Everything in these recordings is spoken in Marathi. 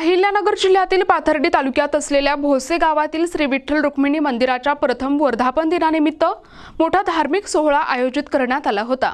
अहिल्यानगर जिल्ह्यातील पाथर्डी तालुक्यात असलेल्या भोसे गावातील श्री विठ्ठल रुक्मिणी मंदिराच्या प्रथम वर्धापन दिनानिमित्त मोठा धार्मिक सोहळा आयोजित करण्यात आला होता।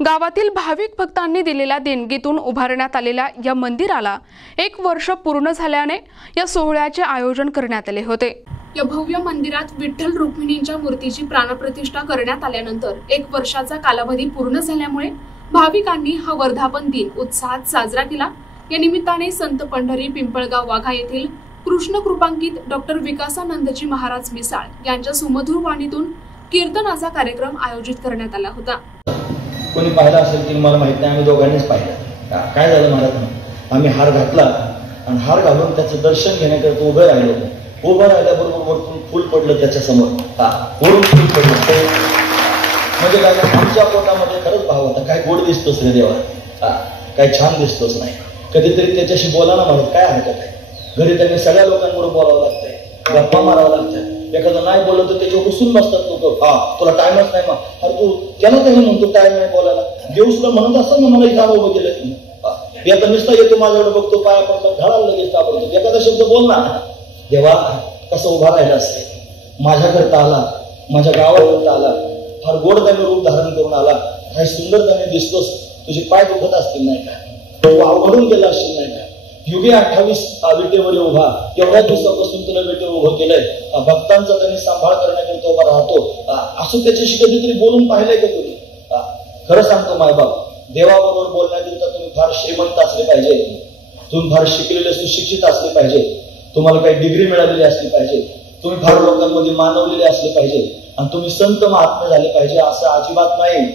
गावातील भाविक भक्तांनी दिलेल्या देणगीतून उभारण्यात आलेल्या या मंदिराला 1 वर्ष पूर्ण झाल्याने या सोहळ्याचे आयोजन करण्यात आले होते। या भव्य मंदिरात विठ्ठल रुक्मिणींच्या मूर्तीची प्राणप्रतिष्ठा करण्यात आल्यानंतर 1 वर्षाचा कालावधी पूर्ण झाल्यामुळे भाविकांनी हा वर्धापन दिन उत्साहात साजरा केला। या निमित्ताने संत पंढरी पिंपळगाव वाघा येथील कृष्ण कृपांकित डॉक्टर विकासानंदजी महाराज मिसाळ यांच्या सुमधुर वाणीतून कीर्तनाचा कार्यक्रम आयोजित करण्यात आला होता। कोणी पाहिला असेल की मला माहित नाही, आम्ही दोघांनीच पाहिलं। काय झालं महाराज, आम्ही हार घातला आणि हार घालून त्याचं दर्शन घेण्याकरता उभे राहिलो। उभं राहिल्याबरोबर वरतून फूल पडलं त्याच्या समोर, वरून फूल पडलं। म्हणजे काय, आमच्या पोटामध्ये खरंच भाव होता, काय गोड दिसतोस रे देवा, काय छान दिसतोस नाही। कधीतरी त्याच्याशी बोला ना म्हणत, काय हरकत आहे। घरी त्यांनी सगळ्या लोकांबरोबर बोलावं लागतंय, गप्पा मारावं लागतं। एखादं नाही बोललं तर त्याच्यावर हुसून बसतात लोक, तुला टाइमच नाही मग, अरे तू त्याला काही म्हणतो टाइम नाही बोलायला। देव सुद्धा म्हणत असतात ना, मला इथं उभं केलं, एका नुसता येतो माझ्याकडे बघतो, पाया पडतो, घालायला लगेच ताबडतो, एखादा शब्द बोल ना। देवा कसं उभा राहिला असेल, माझ्याकरता आला, माझ्या गावाकरता आला, फार गोड त्याने रूप धारण करून आला, काय सुंदर त्याने दिसतोस, तुझे पाय दुखत असतील नाही का, तू अवघडून गेला असेल नाही का, युगे 28 विटेवर उभा, एवढ्या दिवसापासून तुला विटेवर उभं केलंय, भक्तांचा त्यांनी सांभाळ करण्याकरिता उभा राहतो, असं त्याच्याशी कधीतरी बोलून पाहिलंय का तुम्ही? खरं सांगतो मायबाप, देवाबरोबर बोलण्याकरिता तुम्ही फार श्रीमंत असले पाहिजे, तुम्ही फार शिकलेले सुशिक्षित असले पाहिजे, तुम्हाला काही डिग्री मिळालेली असली पाहिजे, तुम्ही फार लोकांमध्ये मानवलेले असले पाहिजे आणि तुम्ही संत महात्मे झाले पाहिजे, असं अजिबात नाही।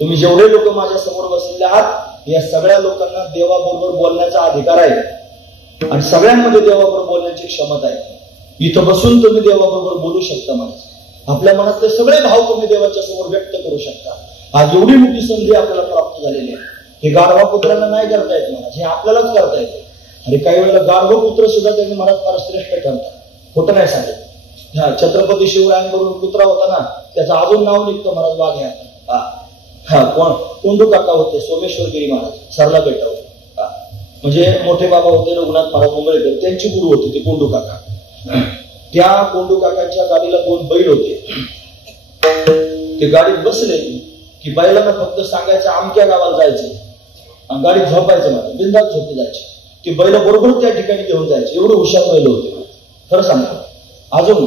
तुम्ही जेवढे लोक माझ्या समोर बसलेले आहात, या सगळ्या लोकांना देवाबरोबर बोलण्याचा अधिकार आहे आणि सगळ्यांमध्ये देवाबरोबर बोलण्याची क्षमता आहे। इथं बसून तुम्ही देवाबरोबर बोलू शकता, माणूस आपल्या मनातले सगळे भाव तुम्ही देवाच्या समोर व्यक्त करू शकता। आज एवढी मोठी संधी आपल्याला प्राप्त झालेली आहे, हे गाढवा पुत्रांना नाही करता येत महाराज, हे आपल्यालाच करता येते। आणि काही वेळेला गाढव पुत्र सुद्धा त्यांनी मनात फार श्रेष्ठ ठरतात, खोटं नाही सांगत। छत्रपती शिवरायांबरोबर पुत्रा होता ना, त्याचं अजून नाव निघतं महाराज वाघ्या। कोंडू काका होते सोमेश्वरगिरी महाराज, सरला बेटावर, म्हणजे मोठे बाबा होते रघुनाथ महाराज मुंबईकर, त्यांची गुरु होते ते कोंडू काका। त्या कोंडू काकांच्या गाडीला 2 बैल होते, ते गाडीत बसले की बैलांना फक्त सांगायचं अमक्या गावाला जायचे, गाडीत झोपायचं, माझं बिंदात झोपी जायचे, ते बैल बरोबर त्या ठिकाणी घेऊन जायचे, एवढे हुशार बैल होते। खरं सांगतो, अजून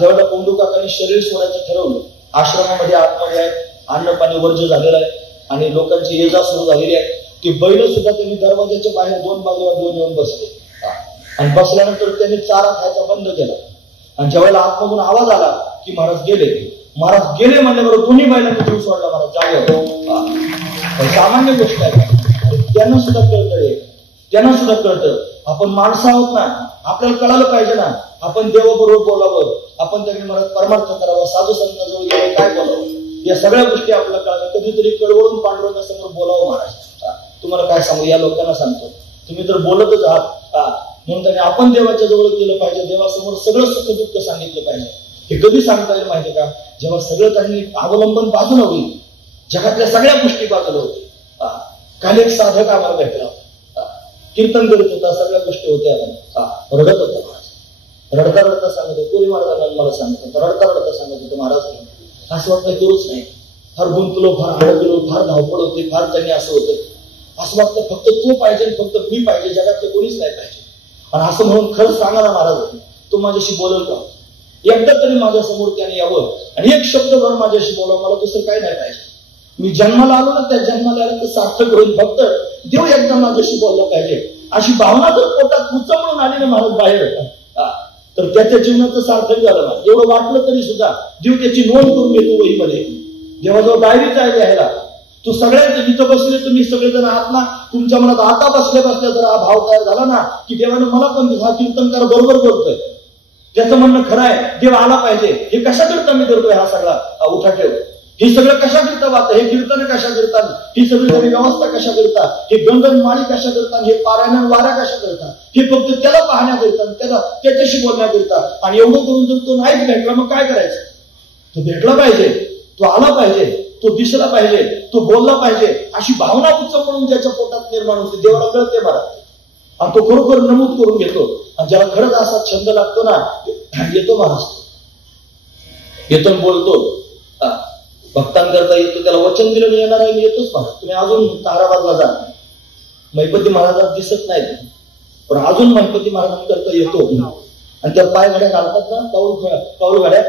जेव्हा कोंडू काकांनी शरीर सोडायचं ठरवलं, आश्रमामध्ये आतमध्ये अन्न पाणी वर्ज्य झालेलं आहे आणि लोकांची ये जा सुरू झालेली आहे, ते बैल सुद्धा त्यांनी दरवाजाच्या बाहेर 2 बाजूला 2 येऊन बसले आणि बसल्यानंतर त्यांनी चारा खायचा बंद केला आणि ज्यावेळेला आतमधून आवाज आला की महाराज गेले म्हणल्याबरोबर दोन्ही बैलांनी जीव सोडला महाराज जागेवर। सामान्य गोष्ट आहे, त्यांना सुद्धा कळतं आपण माणसं आहोत ना, आपल्याला कळालं पाहिजे ना, आपण देवाबरोबर बोलावं, आपण त्यांनी महाराज परमार्थ करावं, साधू संतांजवळ गेले काय बोलावं, या सगळ्या गोष्टी आपल्याला कळाव्या। कधीतरी कळवळून पांडुरंगासमोर बोलावं महाराज। तुम्हाला काय सांगू, या लोकांना सांगतो, तुम्ही तर बोलतच आहात, म्हणून त्यांनी आपण देवाच्या जवळ गेलं पाहिजे, देवासमोर सगळं सुख दुःख सांगितलं पाहिजे। हे कधी सांगता येईल माहिती का, जेव्हा सगळं त्यांनी अवलंबन बाजूला होईल, जगातल्या सगळ्या गोष्टी बाजूला होतील। काल एक साधक आम्हाला भेटला, कीर्तन करत होता, सगळ्या गोष्टी होत्या, रडत होता महाराज, रडता सांगत होते, कोणी महाराजांना मला सांगत होतं, रडता सांगत होतं महाराज, असं वाटतं करूच नाही, फार गुंतलो, फार अडकलो, फार धावपळ होते, फार त्यांनी असं होतं, असं वाटतं फक्त तू पाहिजे, फक्त मी पाहिजे, जगातलं कोणीच नाही पाहिजे। आणि असं म्हणून खरं सांगा ना महाराज, तू माझ्याशी बोलल का, एकदा तरी माझ्या समोर त्याने यावं आणि 1 शब्दभर माझ्याशी बोलावं, मला दुसरं काही नाही पाहिजे। मी जन्माला आलो ना, त्या जन्माला आलं तर सार्थक होईल, फक्त देव एकदा माझ्याशी बोललं पाहिजे, अशी भावना जर पोटात उचमळून आली ना महाराज बाहेर, तर त्याच्या जीवनाचं सार्थक झालं ना। एवढं वाटलं तरी सुद्धा देव त्याची नोंद करून घेतो वहीमध्ये, देवाजवळ डायरीच आहे लिहायला, तू सगळ्यांचं इथं बसले तुम्ही सगळेजण आहात ना, तुमच्या मनात आता बसल्या जर हा भाव तयार झाला ना की देवाने मला पण हा कीर्तनकार बरोबर बोलतोय, त्याचं म्हणणं खरं आहे, देव आला पाहिजे, हे कशा करता मी करतोय हा सगळा उठा ठेव, हे सगळं कशा करता वाचतं, हे कीर्तन कशा करतात, ही सगळी व्यवस्था कशा करतात, हे गंधन माळी कशा करतात, हे पारायण वाऱ्या कशा करतात, हे फक्त त्याला पाहण्या करतात, त्याच्याशी बोलण्या करतात। आणि एवढं करून जर तो नाहीच भेटला मग काय करायचं, तो भेटला पाहिजे, तो आला पाहिजे, तो दिसला पाहिजे, तो बोलला पाहिजे, अशी भावना उच्च म्हणून ज्याच्या पोटात निर्माण होते, देवाला कळते महाराज। आणि तो खरोखर नमूद करून घेतो. आणि ज्याला खरंच असा छंद लागतो ना, येतो महाराज, येतो बोलतो, भक्तांकरता येतो, त्याला वचन दिलं येणार आहे, येतोच महाराज. तुम्ही अजून ताराबादला जा, महिपती महाराजात दिसत नाहीत, पण अजून महिपती महाराजांकरता येतो. आणि त्या पाय घड्या घालतात ना, पाऊल घड्या,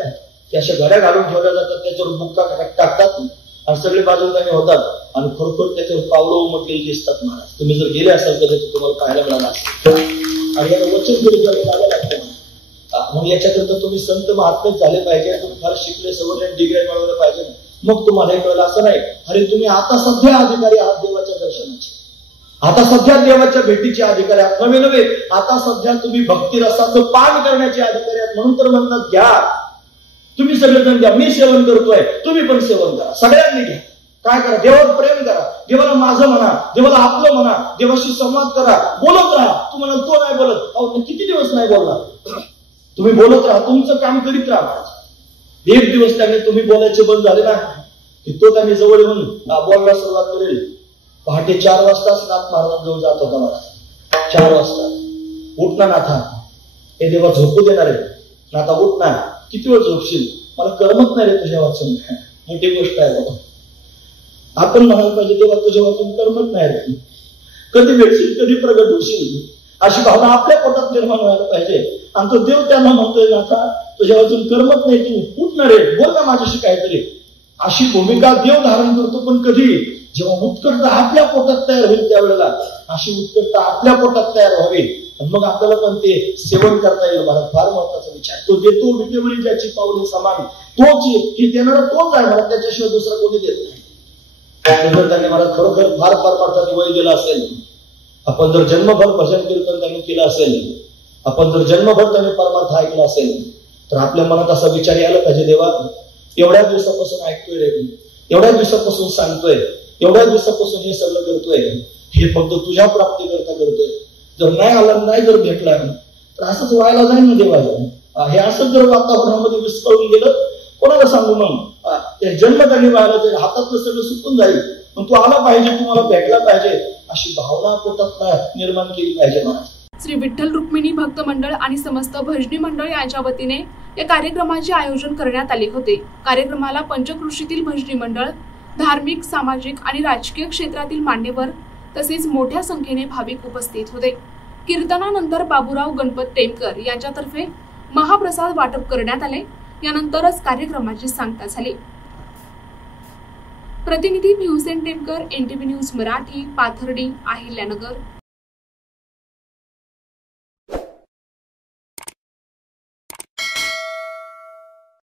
त्या अशा घड्या घालून ठेवल्या जातात, त्याच्यावर बुक्का टाकतात आणि सगळे बाजूला होतात आणि खरोखर त्याच्यावर पावलं उमटलेली दिसतात महाराज. तुम्ही जर गेले असाल तर तुम्हाला पाहायला मिळाला असेल. आणि याला वचन दिलं जावं लागतं. मग याच्याकरता तुम्ही संत महात्मेच झाले पाहिजे, तुम्ही फार शिकले, सवरले, डिग्री मिळवलं पाहिजे, मग तुम्हाला हे कळलं असं नाही. अरे तुम्ही आता सध्या अधिकारी आहात देवाच्या दर्शनाचे, आता सध्या देवाच्या भेटीचे अधिकारी आहात, नवे आता सध्या तुम्ही भक्ती रसाचं पान करण्याचे अधिकारी आहात. म्हणून तर म्हणतात घ्या, तुम्ही सगळेजण घ्या, मी सेवन करतोय, तुम्ही पण सेवन करा, सगळ्यांनी घ्या. काय करा, देवावर प्रेम करा, देवाला माझं म्हणा, देवाला आपलं म्हणा, देवाशी संवाद करा, बोलत राहा. तुम्हाला तो नाही बोलत, अहो किती दिवस नाही बोलणार, तुम्ही बोलत राहा, तुमचं काम करीत राहा. एक दिवस त्याने तुम्ही बोलायचे बंद झाले ना, की तो त्याने जवळ येऊन बोलायला सुरुवात करेल. पहाटे 4 वाजताच नाथ महाराजांजवळ जात होता मला, 4 वाजता. उठ ना नाथा, हे देवा झोपू देणार आहे, नाथा उठ ना, किती वेळ झोपशील, मला करमत नाही रे तुझ्या वाचून. मोठी गोष्ट आहे बाबा. आपण म्हणायला पाहिजे देवा तुझ्या वाचून करमत नाही रे, कधी भेटशील, कधी प्रगट होशील, अशी भावना आपल्या पोटात निर्माण व्हायला पाहिजे. आणि तो देव त्यांना म्हणतोय नाथा तुझ्या वाचून करमत नाही, तू उठ ना रे, बोल ना माझ्याशी काहीतरी. अशी भूमिका देव धारण करतो. पण कधी, जेव्हा उत्कटता आपल्या पोटात तयार होईल त्यावेळेला अशी उत्कटता आपल्या पोटात तयार व्हावी, मग आपल्याला पण ते सेवन करता येईल. मला फार महत्वाचा विचार. तो देतो विटेवरी ज्याची पावले समान, तोच हे देणारा तोच आहे मला, त्याच्याशिवाय दुसरा कोणी देत नाही. त्यांनी मला खरोखर फार परमार्थाने वय दिला असेल, आपण जर जन्मभर भजन कीर्तन त्यांनी केलं असेल, आपण जर जन्मभर त्यांनी परमार्थ ऐकला असेल, तर आपल्या मनात असा विचार यायला पाहिजे, देवा एवढ्या दिवसापासून ऐकतोय रे, एवढ्या दिवसापासून सांगतोय, एवढ्या दिवसापासून हे सगळं करतोय, हे फक्त तुझ्या प्राप्ती करता करतोय. जर नाही आला, नाही जर भेटला तर असंच व्हायला जाईल ना देवाला. हे असंच जर वातावरणामध्ये विस्कळून गेलं, कोणाला सांगू मग, ते जन्म त्यांनी व्हायला जाईल, हातातलं सगळं सुटून जाईल. पण तू आला पाहिजे, तुम्हाला भेटला पाहिजे, अशी भावना पोटात निर्माण केली पाहिजे महाराज. श्री विठ्ठल रुक्मिणी भक्त मंडळ आणि समस्त भजनी मंडळ यांच्या वतीने या कार्यक्रमाचे आयोजन करण्यात आले होते. कार्यक्रमाला पंचक्रोशीतील भजनी मंडळ, धार्मिक, सामाजिक आणि राजकीय क्षेत्रातील मान्यवर तसेच मोठ्या संख्येने भाविक उपस्थित होते. कीर्तनानंतर बाबूराव गणपत टेमकर यांच्यातर्फे महाप्रसाद वाटप करण्यात आले. यानंतरच कार्यक्रमाची सांगता झाली. प्रतिनिधी भिवसेन टेमकर, NTV न्यूज मराठी, पाथर्डी, अहिल्यानगर.